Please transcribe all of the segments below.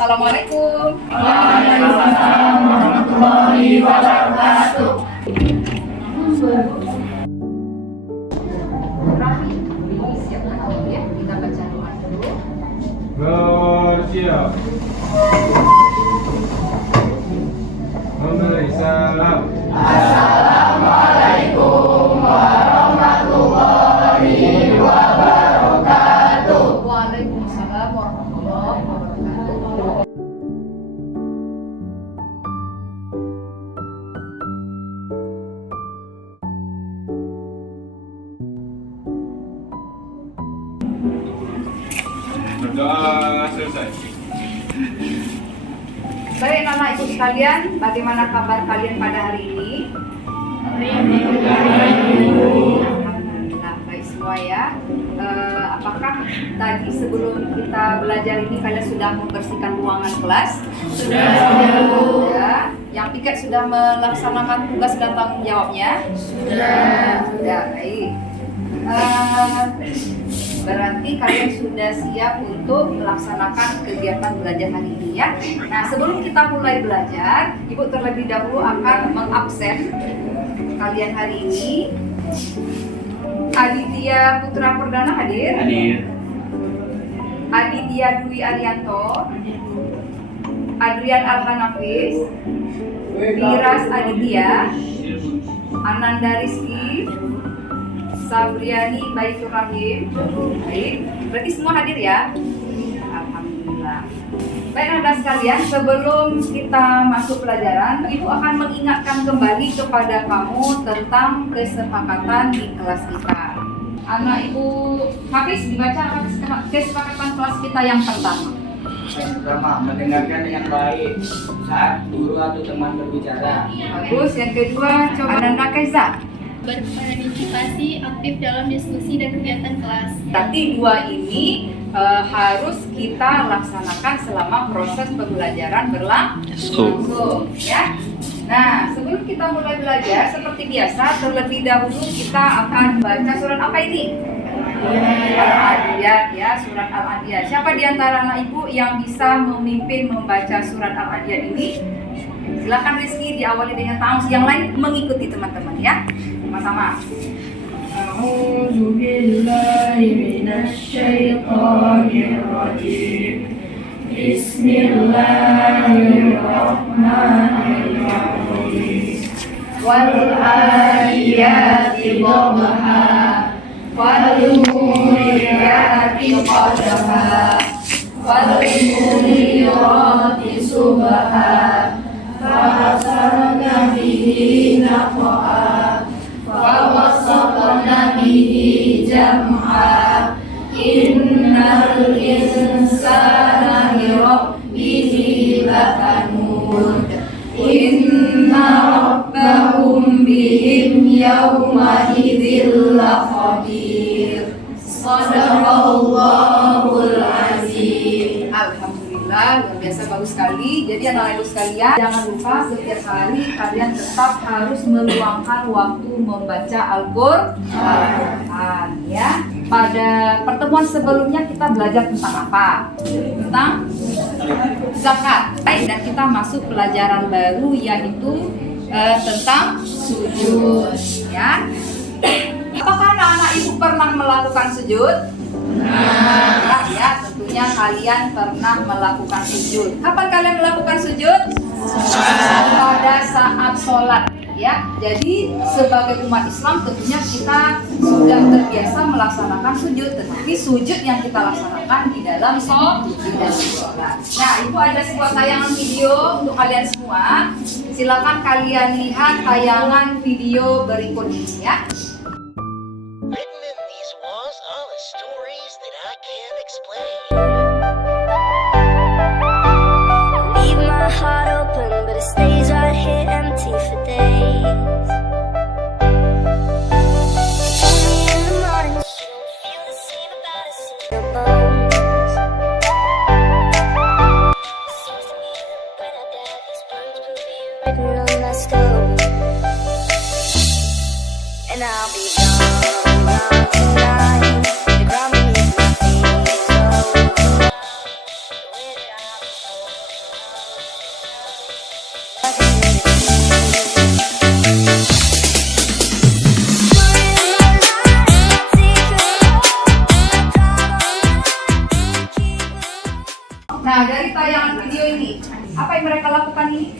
Assalamualaikum. Waalaikumsalam warahmatullahi wabarakatuh. Kita baca doa dulu. Bersiap. Memberi salam. Assalamualaikum warahmatullahi wabarakatuh. Waalaikumsalam warahmatullahi wabarakatuh. Berdoa selesai. Baik anak ibu sekalian, bagaimana kabar kalian pada hari ini? Alhamdulillah baik semua ya. Apakah tadi sebelum kita belajar ini kalian sudah membersihkan ruangan kelas? Sudah. Ya. Yang piket sudah melaksanakan tugas dan tanggung jawabnya? Sudah, baik. Berarti kalian sudah siap untuk melaksanakan kegiatan belajar hari ini ya. Nah, sebelum kita mulai belajar, Ibu terlebih dahulu akan mengabsen kalian hari ini. Aditya Putra Perdana hadir. Aditya Dwi Arianto. Adrian Alhanafis. Miras Aditya. Ananda Rizky. Sabriani Baitur Rahim. Baik, berarti semua hadir ya? Alhamdulillah. Baik anak sekalian, sebelum kita masuk pelajaran, Ibu akan mengingatkan kembali kepada kamu tentang kesepakatan di kelas kita. Anak Ibu Hafiz, dibaca kesepakatan kelas kita yang pertama. Yang pertama, mendengarkan dengan baik saat guru atau teman berbicara. Bagus, yang kedua coba Ananda Kaiza. Berpartisipasi aktif dalam diskusi dan kegiatan kelas. Berarti dua ini harus kita laksanakan selama proses pembelajaran berlangsung, ya. Nah, sebelum kita mulai belajar, seperti biasa, terlebih dahulu kita akan baca surat apa ini? Al-Adiyat ya, surat Al-Adiyat. Siapa di antara anak ibu yang bisa memimpin membaca surat Al-Adiyat ini? Silakan Rizky, diawali dengan tanggung yang lain mengikuti teman-teman ya. Sama-sama. A'udzu billahi minasy syaithanir rajim. Bismillahirrahmanirrahim. Wal 'adiyati dhabha wal muriyati qadha wal munirati subha fa'asarna bihi naqa'a وَوَسَطْنَا بِهِ جَمْعًا إِنَّ الْإِنسَانَ لِرَبِّهِ لَكَنُودٌ إِنَّ رَبَّهُمْ بِهِمْ يَوْمَئِذٍ لَخَبِيرٌ صَدَقَ اللَّهُ الْعَظِيمُ. Alhamdulillah, luar biasa bagus sekali. Jadi anak ibu sekalian, jangan lupa setiap hari kalian tetap harus meluangkan waktu membaca Al-Qur'an ya. Pada pertemuan sebelumnya kita belajar tentang apa? Tentang zakat. Dan kita masuk pelajaran baru yaitu tentang sujud ya. Apakah anak-anak ibu pernah melakukan sujud? Nah, ya tentunya kalian pernah melakukan sujud. Kapan kalian melakukan sujud? Pada saat sholat ya. Jadi sebagai umat Islam tentunya kita sudah terbiasa melaksanakan sujud. Tetapi sujud yang kita laksanakan di dalam sholat. Nah, ibu ada sebuah tayangan video untuk kalian semua. Silakan kalian lihat tayangan video berikut ini ya. Written in these walls are the stories that I can't explain. Leave my heart open, but it stays right here empty for days. It's only in the morning, you don't feel the same about us in your bones. It seems to me that when I die, these words will be written on my stone. And I'll Nah, dari tayangan video ini, apa yang mereka lakukan ini?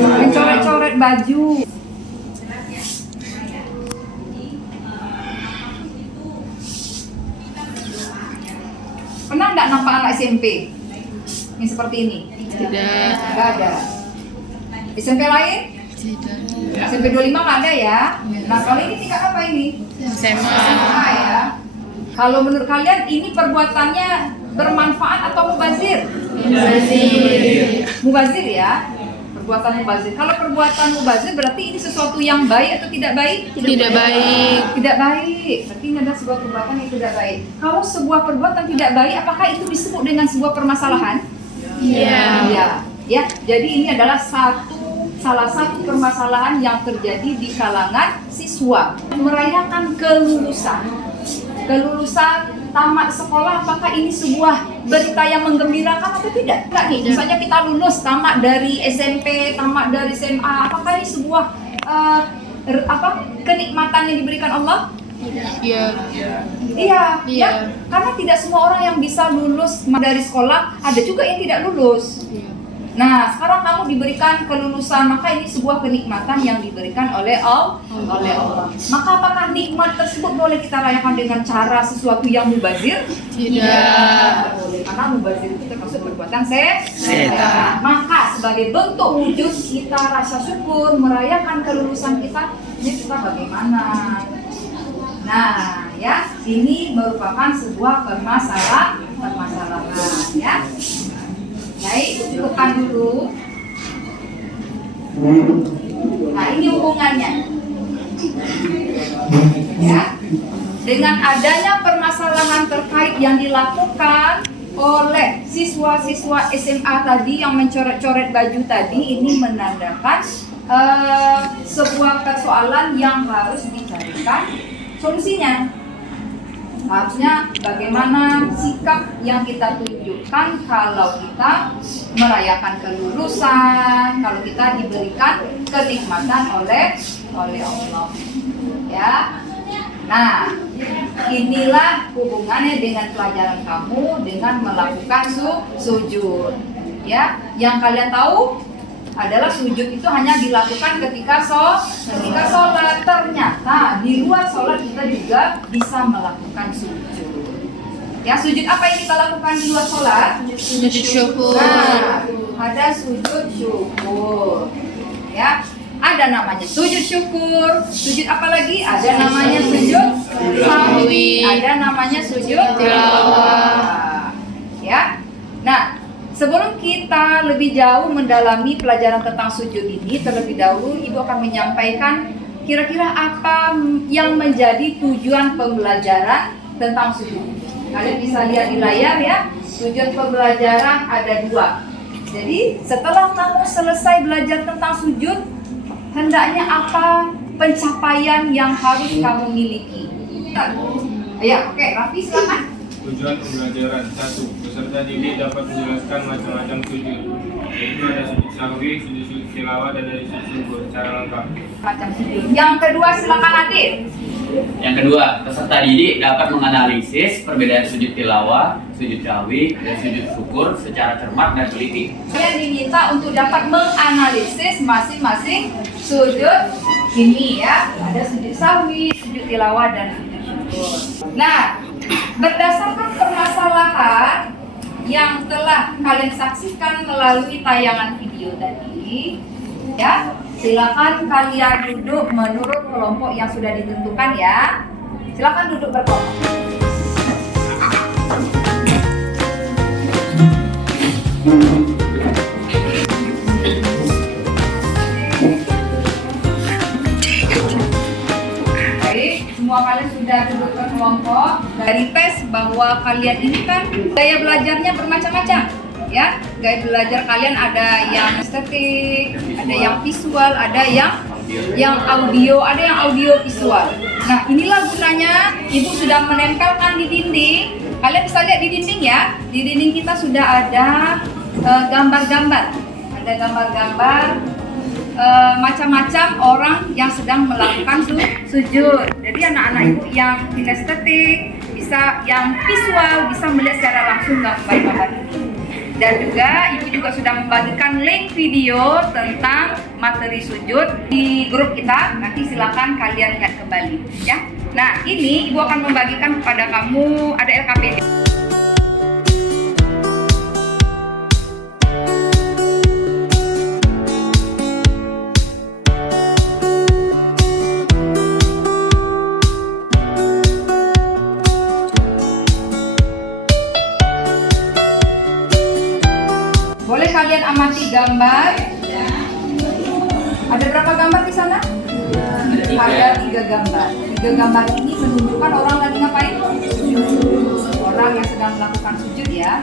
Mencoret-coret baju. Pernah nggak nampak anak SMP yang seperti ini? Tidak. Nggak ada. SMP lain? Tidak. SMP 25 nggak ada ya? Nah, kalau ini tingkat apa ini? SMA. SMA ya. Kalau menurut kalian ini perbuatannya bermanfaat atau mubazir? Mubazir ya. Perbuatan mubazir. Kalau perbuatan mubazir berarti ini sesuatu yang baik atau tidak baik? Tidak baik. Tidak baik. Berarti ini ada sebuah perbuatan yang tidak baik. Kalau sebuah perbuatan tidak baik, apakah itu disebut dengan sebuah permasalahan? Iya. Iya. Ya. Jadi ini adalah salah satu permasalahan yang terjadi di kalangan siswa. Merayakan kelulusan tamat sekolah, apakah ini sebuah berita yang menggembirakan atau tidak? Enggak nih, misalnya kita lulus tamat dari SMP, tamat dari SMA, apakah ini sebuah kenikmatan yang diberikan Allah? Iya. Iya, Iya. ya. Karena tidak semua orang yang bisa lulus dari sekolah, ada juga yang tidak lulus. Nah, sekarang kamu diberikan kelulusan, maka ini sebuah kenikmatan yang diberikan oleh Allah. Maka apakah nikmat tersebut boleh kita rayakan dengan cara sesuatu yang mubazir? Tidak. Boleh, karena mubazir itu termasuk perbuatan setan. Maka sebagai bentuk wujud kita rasa syukur merayakan kelulusan kita, ini kita bagaimana? Nah, ya, ini merupakan sebuah permasalahan, ya. Baik, cukupkan dulu. Nah, ini hubungannya. Ya. Dengan adanya permasalahan terkait yang dilakukan oleh siswa-siswa SMA tadi yang mencoret-coret baju tadi, ini menandakan sebuah persoalan yang harus dicarikan solusinya. Harusnya bagaimana sikap yang kita tunjukkan kalau kita merayakan kelulusan, kalau kita diberikan kenikmatan oleh Allah. Ya. Nah, inilah hubungannya dengan pelajaran kamu dengan melakukan sujud. Ya, yang kalian tahu adalah sujud itu hanya dilakukan ketika sholat. Ternyata di luar sholat kita juga bisa melakukan sujud. Ya, sujud apa yang kita lakukan di luar sholat? Sujud syukur. Nah, ada sujud syukur. Ya, ada namanya sujud syukur. Sujud apa lagi? Ada namanya sujud sahwi. Ada namanya sujud tilawah. Ya. Nah, sebelum kita lebih jauh mendalami pelajaran tentang sujud ini, terlebih dahulu Ibu akan menyampaikan kira-kira apa yang menjadi tujuan pembelajaran tentang sujud. Kalian bisa lihat di layar ya, tujuan pembelajaran ada 2. Jadi setelah kamu selesai belajar tentang sujud, hendaknya apa pencapaian yang harus kamu miliki? Ya, oke, Raffi silakan. Tujuan pembelajaran 1. Peserta didik dapat menjelaskan macam-macam sujud, yaitu ada sujud sahwi, sujud tilawah, dan dari sujud syukur secara lengkap. Macam sujud. Yang kedua silakan Adit. Yang kedua, peserta didik dapat menganalisis perbedaan sujud tilawah, sujud sahwi, dan sujud syukur secara cermat dan teliti. Kalian diminta untuk dapat menganalisis masing-masing sujud ini ya. Ada sujud sahwi, sujud tilawah, dan sujud syukur. Nah, berdasarkan permasalahan yang telah kalian saksikan melalui tayangan video tadi, ya, silakan kalian duduk menurut kelompok yang sudah ditentukan ya. Silakan duduk berkelompok. Semua kalian sudah duduk berkelompok. Dari tes bahwa kalian ini kan gaya belajarnya bermacam-macam, ya. Gaya belajar kalian ada yang estetik, ada yang visual, ada yang audio, ada yang audio visual. Nah, inilah gunanya Ibu sudah menempelkan di dinding. Kalian bisa lihat di dinding ya. Di dinding kita sudah ada gambar-gambar. Ada gambar-gambar macam-macam orang yang sedang melakukan sujud. Jadi anak-anak Ibu yang kinestetik, bisa yang visual, bisa melihat secara langsung gambar-gambar ini. Dan juga Ibu juga sudah membagikan link video tentang materi sujud di grup kita. Nanti silakan kalian lihat kembali ya. Nah, ini Ibu akan membagikan kepada kamu ada LKPD. Boleh kalian amati gambar? Ada berapa gambar di sana? Ada 3 gambar. 3 gambar ini menunjukkan orang lagi ngapain? Orang yang sedang melakukan sujud ya.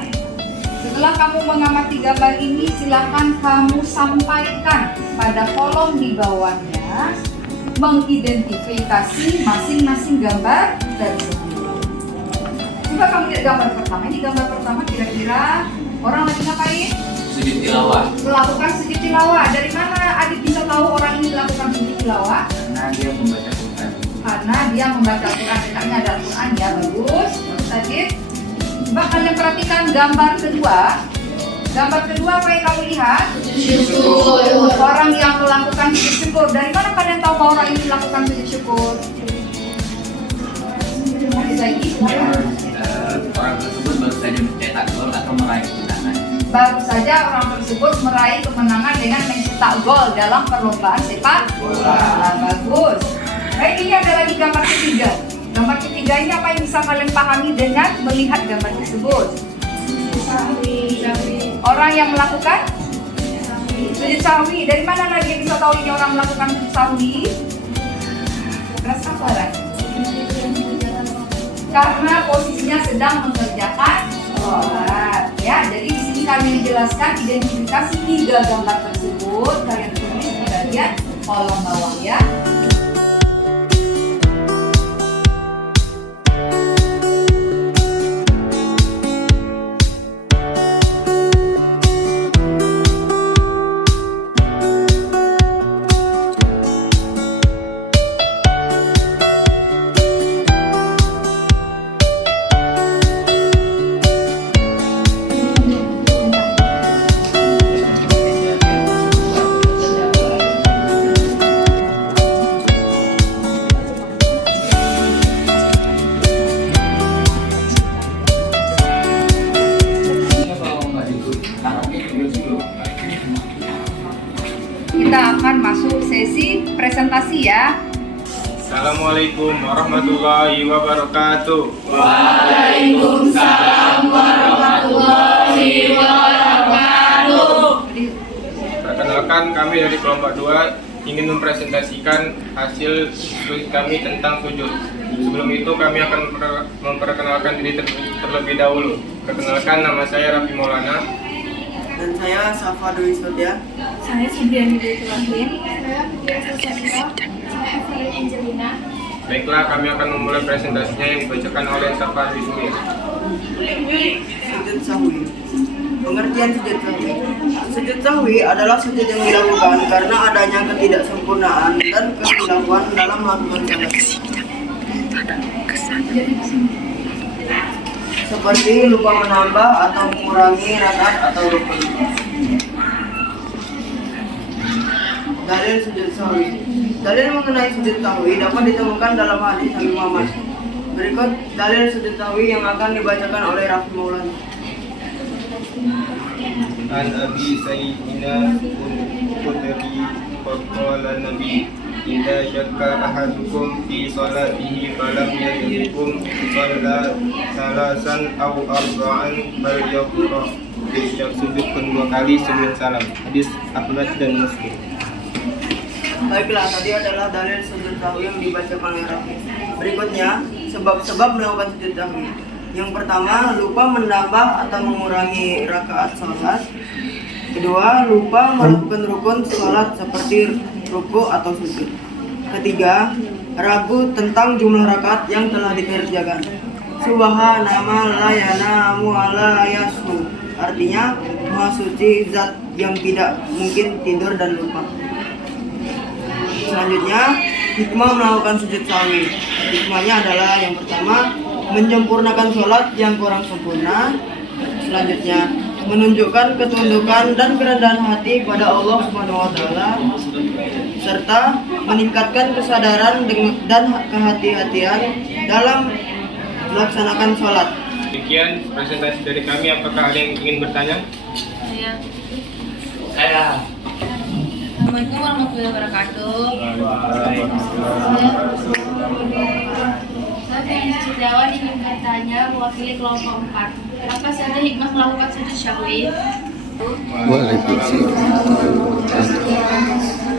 Setelah kamu mengamati gambar ini, silakan kamu sampaikan pada kolom di bawahnya mengidentifikasi masing-masing gambar tersebut. Coba kamu lihat gambar pertama. Ini gambar pertama kira-kira orang lagi ngapain? Sujud tilawah. Melakukan sujud tilawah. Dari mana Adik bisa tahu orang ini melakukan sujud tilawah? Karena dia membaca Quran. Karena dia membaca Quran. Dekatnya ada Al-Quran ya, bagus. Bagus Adik. Coba kalian perhatikan gambar kedua. Gambar kedua apa yang kamu lihat? Syukur. Orang yang melakukan sujud syukur. Dari mana kalian tahu bahwa orang ini melakukan sujud syukur? Adik lagi. Orang tersebut baru saja mencetak gol atau meraih kemenangan. Baru saja orang tersebut meraih kemenangan dengan mencetak gol dalam perlombaan sepak bola. Bagus. Baik, ini ada lagi gambar ketiga. Gambar ketiga ini apa yang bisa kalian pahami dengan melihat gambar tersebut? Orang yang melakukan sujud sahwi. Dari mana lagi bisa tahu ini orang melakukan sujud sahwi? Rasa suara. Karena posisinya sedang mengerjakan sholat ya. Jadi di sini kami menjelaskan identifikasi 3 gambar tersebut. Kalian tulis di bagian kolom bawah ya. Kita akan masuk sesi presentasi ya. Assalamualaikum warahmatullahi wabarakatuh. Waalaikumsalam warahmatullahi wabarakatuh. Perkenalkan, kami dari kelompok 2 ingin mempresentasikan hasil studi kami tentang sujud. Sebelum itu kami akan memperkenalkan diri terlebih dahulu. Perkenalkan, nama saya Raffi Maulana. Dan saya Safa Dwi Setia. Saya Subriani Dutulahim. Saya Putri Sosialita. Saya Evelyn Angelina. Baiklah, kami akan memulai presentasinya yang dibacakan oleh Safa Dwi Setia. Sujud sahwi. Pengertian sujud sahwi. Sujud sahwi adalah sujud yang dilakukan karena adanya ketidaksempurnaan dan kesilapan dalam melakukan salat. Seperti lupa menambah atau mengurangi rakaat atau rukun. Dalil sujud sahwi. Dalil mengenai sujud sahwi dapat ditemukan dalam hadis Nabi Muhammad. Berikut dalil sujud sahwi yang akan dibacakan oleh Raffi Maulana. An Abi Sayyidina Khudri qala Nabi idza syakka ahadukum fi salatihi falam yakum shalla salasan aw arba'an falyaqra. Setiap sujud pun 2 kali sebelum salam. Hadis Ahmad dan Muslim. Baiklah, tadi adalah dalil sujud sahwi yang dibacakan oleh Raffi. Berikutnya, sebab-sebab melakukan sujud sahwi. Yang pertama, lupa menambah atau mengurangi rakaat salat. Kedua, lupa melakukan rukun salat seperti ruku atau sujud. Ketiga, ragu tentang jumlah rakaat yang telah dikerjakan. Subhanallah la yanamu wa la yashu. Artinya, Maha Suci Zat yang tidak mungkin tidur dan lupa. Selanjutnya, hikmah melakukan sujud sahwi. Hikmahnya adalah yang pertama, menyempurnakan sholat yang kurang sempurna. Selanjutnya, menunjukkan ketundukan dan kerendahan hati pada Allah Subhanahu wa taala serta meningkatkan kesadaran dan kehati-hatian dalam melaksanakan sholat. Sekian presentasi dari kami. Apakah ada yang ingin bertanya? Saya. Assalamualaikum warahmatullahi wabarakatuh. Saya pengen Cidawan ingin bertanya mewakili kelompok 4. Apa saja hikmah melakukan sujud syahwi?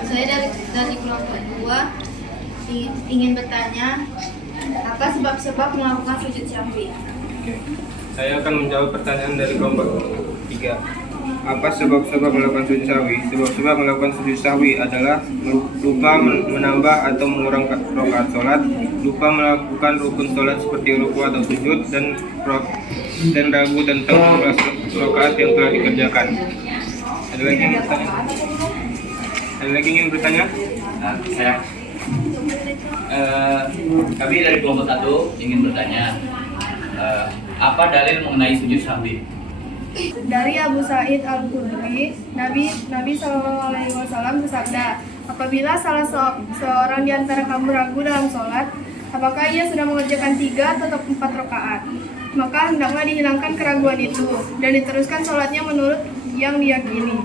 Saya dari kelompok 2 ingin bertanya apa sebab-sebab melakukan sujud syahwi? Saya akan menjawab pertanyaan dari kelompok 3. Apa sebab-sebab melakukan sujud sahwi? Sebab-sebab melakukan sujud sahwi adalah lupa menambah atau mengurangkan rakaat sholat, lupa melakukan rukun sholat seperti ruku atau sujud, dan ragu tentang jumlah rakaat yang telah dikerjakan. Ada lagi yang bertanya? Ada lagi yang bertanya? Saya. Kami dari kelompok 1 ingin bertanya, apa dalil mengenai sujud sahwi? Dari Abu Sa'id Al-Khudri, Nabi SAW bersabda, apabila salah seorang di antara kamu ragu dalam sholat, apakah ia sudah mengerjakan 3 atau 4 rakaat, maka hendaklah dihilangkan keraguan itu dan diteruskan sholatnya menurut yang diyakini.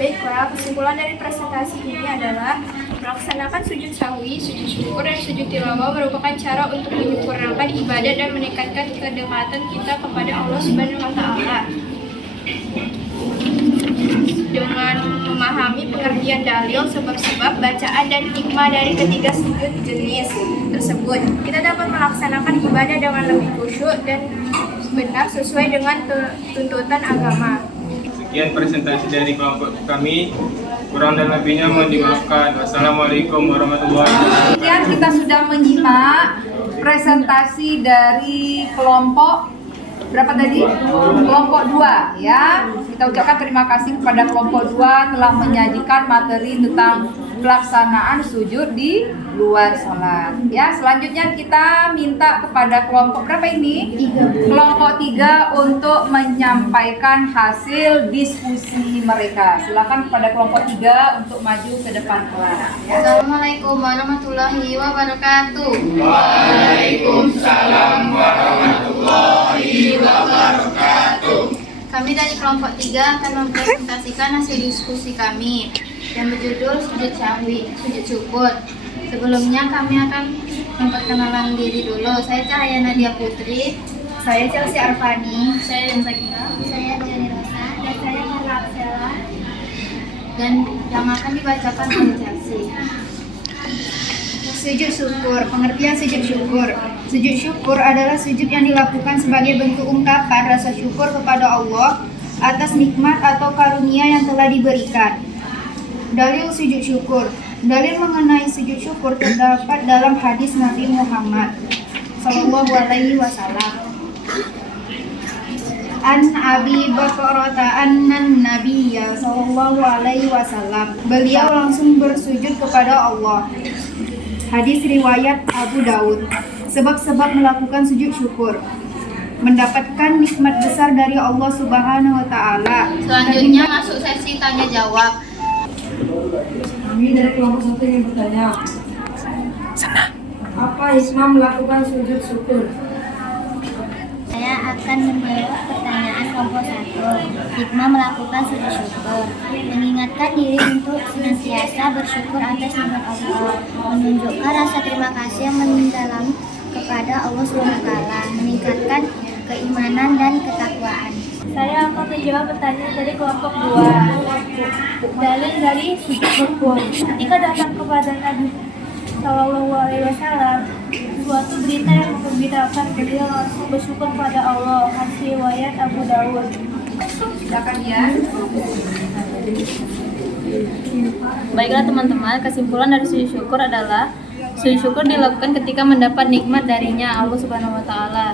Baiklah, kesimpulan dari presentasi ini adalah melaksanakan sujud sahwi, sujud syukur, dan sujud tilawah merupakan cara untuk menyempurnakan ibadah dan meningkatkan kedekatan kita kepada Allah Subhanahu wa taala. Dengan memahami pengertian dalil, sebab-sebab, bacaan, dan hikmah dari ketiga sujud jenis tersebut, kita dapat melaksanakan ibadah dengan lebih khusyuk dan benar sesuai dengan tuntutan agama. Sekian presentasi dari kelompok kami. Kurang dan lebihnya mohon dimaafkan. Wassalamualaikum warahmatullahi wabarakatuh. Sekian kita sudah menyimak presentasi dari kelompok berapa tadi? Kelompok 2 ya. Kita ucapkan terima kasih kepada kelompok 2 telah menyajikan materi tentang pelaksanaan sujud di luar sholat. Ya, selanjutnya kita minta kepada kelompok berapa ini? 3. Kelompok 3 untuk menyampaikan hasil diskusi mereka. Silakan kepada kelompok 3 untuk maju ke depan kelas. Ya. Assalamualaikum warahmatullahi wabarakatuh. Waalaikumsalam warahmatullahi wabarakatuh. Kami dari kelompok 3 akan mempresentasikan hasil diskusi kami yang berjudul sujud sahwi, sujud syukur. Sebelumnya kami akan memperkenalkan diri dulu. Saya Cahaya Nadia Putri. Saya Chelsea Arfani. Saya Zakira. Saya Jani Rosa. Dan saya Carla Aksela. Dan yang akan dibacakan oleh Chelsea. Sujud syukur. Pengertian sujud syukur. Sujud syukur adalah sujud yang dilakukan sebagai bentuk ungkapan rasa syukur kepada Allah atas nikmat atau karunia yang telah diberikan. Dalil sujud syukur. Dalil mengenai sujud syukur terdapat dalam hadis Nabi Muhammad sallallahu alaihi wasallam. An Abi Bakrata annan Nabiyya sallallahu alaihi wasallam. Beliau langsung bersujud kepada Allah. Hadis riwayat Abu Daud. Sebab-sebab melakukan sujud syukur. Mendapatkan nikmat besar dari Allah Subhanahu wa taala. Selanjutnya masuk sesi tanya jawab. Kami dari kelompok 1 ingin bertanya. Apa hikmah melakukan sujud syukur? Saya akan menjawab pertanyaan kelompok 1. Hikmah melakukan sujud syukur, mengingatkan diri untuk senantiasa bersyukur atas nikmat Allah, menunjukkan rasa terima kasih yang mendalam kepada Allah SWT, meningkatkan keimanan dan ketakwaan. Saya akan menjawab pertanyaan dari kelompok 2. Dalil dari sujud syukur. Ketika datang kepada Nabi Sallallahu Alaihi Wasallam suatu berita yang memberitakan beliau langsung bersyukur pada Allah. Hadis riwayat Abu Dawud. Silakan ya. Baiklah teman-teman, kesimpulan dari sujud syukur adalah sujud syukur dilakukan ketika mendapat nikmat darinya Allah Subhanahu wa taala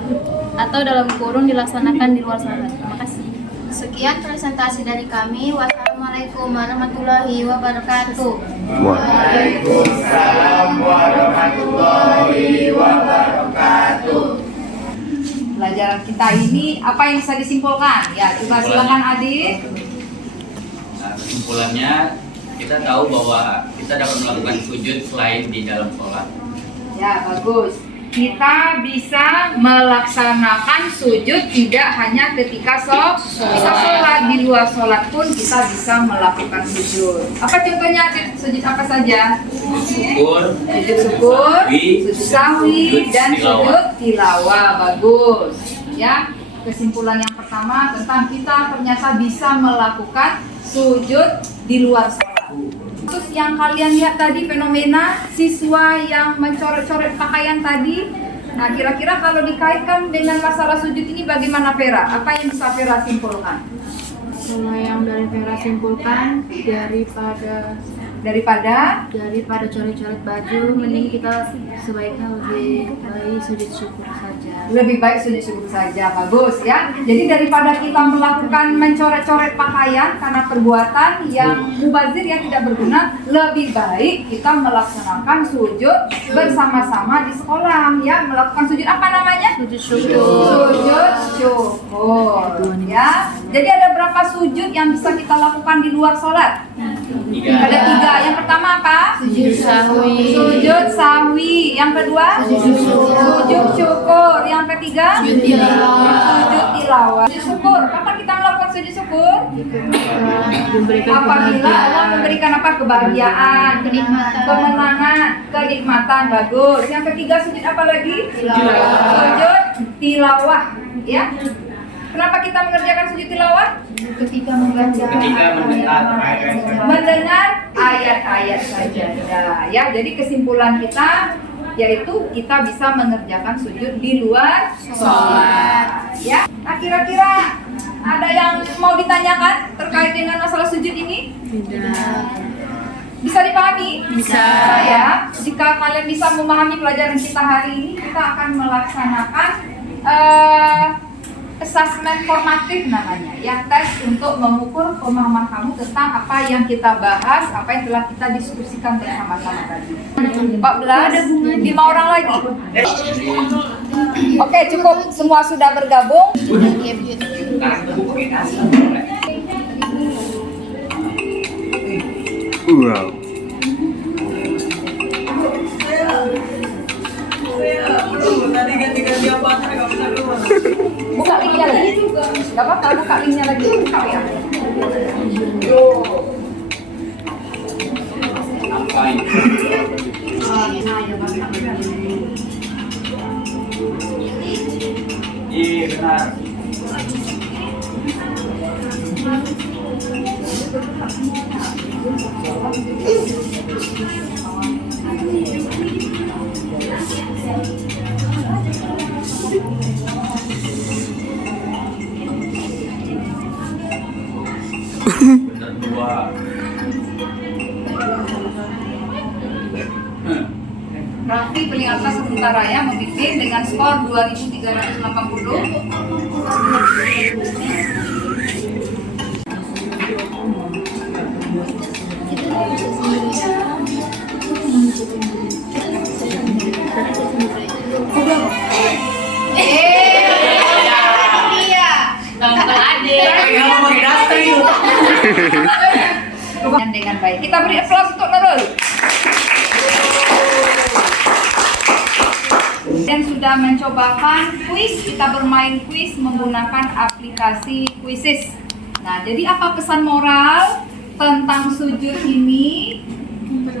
atau dalam kurung dilaksanakan di luar salat. Terima kasih. Sekian presentasi dari kami. Wassalamualaikum warahmatullahi wabarakatuh. Waalaikumsalam warahmatullahi wabarakatuh. pelajaran kita ini apa yang bisa disimpulkan? Ya, coba silakan Adit. Nah, kesimpulannya kita tahu bahwa kita dapat melakukan sujud selain di dalam sholat. Ya, bagus. Kita bisa melaksanakan sujud tidak hanya ketika sholat, di luar sholat pun kita bisa melakukan sujud. Apa contohnya Adit? Sujud apa saja? Syukur, Sujud syukur, sujud sahwi, dan sujud tilawah. Bagus. Ya, kesimpulan yang pertama tentang kita ternyata bisa melakukan sujud di luar sholat. Terus yang kalian lihat tadi fenomena siswa yang mencoret-coret pakaian tadi. Nah, kira-kira kalau dikaitkan dengan masalah sujud ini bagaimana Vera? Apa yang bisa Vera simpulkan? Kalau yang dari Vera simpulkan Daripada coret-coret baju, mending kita sebaiknya lebih baik sujud syukur saja. lebih baik sujud syukur saja. Bagus ya. Jadi daripada kita melakukan mencoret-coret pakaian karena perbuatan yang mubazir yang tidak berguna, lebih baik kita melaksanakan sujud bersama-sama di sekolah ya. Melakukan sujud apa namanya? Sujud syukur. Sujud syukur ya. Jadi ada berapa sujud yang bisa kita lakukan di luar sholat? Ada 3. Yang pertama apa? Sujud sahwi. Sujud sahwi. Yang kedua? Sujud syukur. Yang ketiga? Sujud tilawah. Sujud tilawah. Sujud syukur. Kapan kita melakukan sujud syukur? Apabila Allah memberikan apa? Kebahagiaan, kemenangan, kenikmatan. Bagus. Yang ketiga sujud apa lagi? Sujud tilawah. Ya. Kenapa kita mengerjakan sujud tilawah? Ketika membaca mendengar ayat-ayat sajadah ya. Jadi kesimpulan kita yaitu kita bisa mengerjakan sujud di luar sholat ya. Nah, kira-kira ada yang mau ditanyakan terkait dengan masalah sujud ini? Tidak. Bisa dipahami? Bisa. Ya. Jika kalian bisa memahami pelajaran kita hari ini, kita akan melaksanakan assessment formatif namanya ya, tes untuk mengukur pemahaman kamu tentang apa yang kita bahas, apa yang telah kita diskusikan bersama-sama tadi. 14, 5 orang lagi. Oke, cukup, semua sudah bergabung. Wow. Tadi ganti-ganti apa? Nggak bisa keluar. Buka linknya lagi. Gak apa-apa, buka linknya lagi. Buka ya. Iya benar. Benar 2. Raffi paling atas sementara ya memimpin dengan skor 2380. Dengan baik. Kita beri aplaus untuk Nurul. Dan sudah mencobakan kuis, kita bermain kuis menggunakan aplikasi Quizizz. Nah, jadi apa pesan moral tentang sujud ini?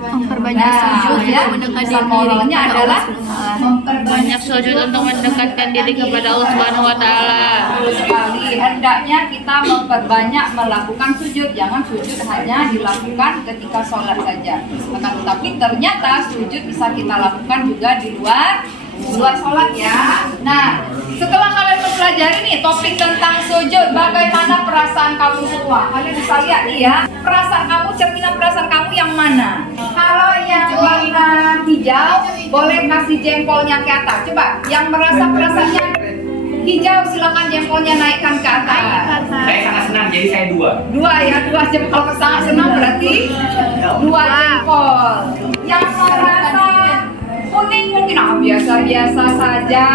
Memperbanyak sujud ya, untuk mendekatkan pesan diri moralnya kepada adalah Allah. memperbanyak Sujud untuk mendekatkan diri kepada Allah Subhanahu wa taala. Betul sekali. Hendaknya kita memperbanyak melakukan sujud. Jangan sujud hanya dilakukan ketika sholat saja. Akan tetapi ternyata sujud bisa kita lakukan juga di luar sholat ya. Nah, setelah kalian mempelajari nih topik tentang sujud, bagaimana perasaan kamu semua? Kalian bisa lihat nih ya, perasaan kamu, cerminan perasaan kamu yang mana? Kalau yang warna hijau, boleh kasih jempolnya ke atas. Coba, yang merasa perasaannya hijau, silakan jempolnya naikkan ke atas. Saya sangat senang, jadi saya 2. 2 ya, 2 jempol. Kalau sangat senang berarti 2 jempol. Yang merasa kuning mungkin biasa-biasa saja.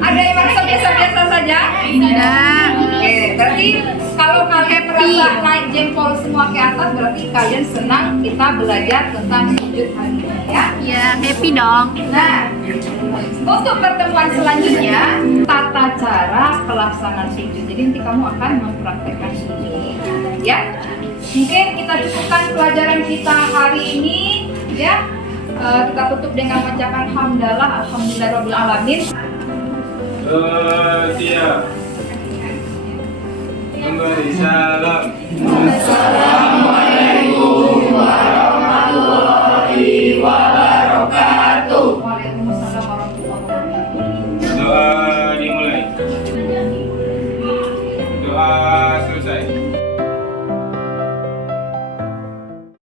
Ada yang merasa biasa-biasa saja? Tidak. Oke, berarti kalau kalian merasa naik jempol semua ke atas, berarti kalian senang kita belajar tentang sujud hari ini ya. Ya, happy dong. Nah, untuk pertemuan selanjutnya, tata cara pelaksanaan sujud. Jadi nanti kamu akan mempraktekkan sujud, ya. Mungkin kita cukupkan pelajaran kita hari ini, ya. Kita tutup dengan bacaan hamdalah, alhamdulillahirabbil alamin. Siap. Memberi salam.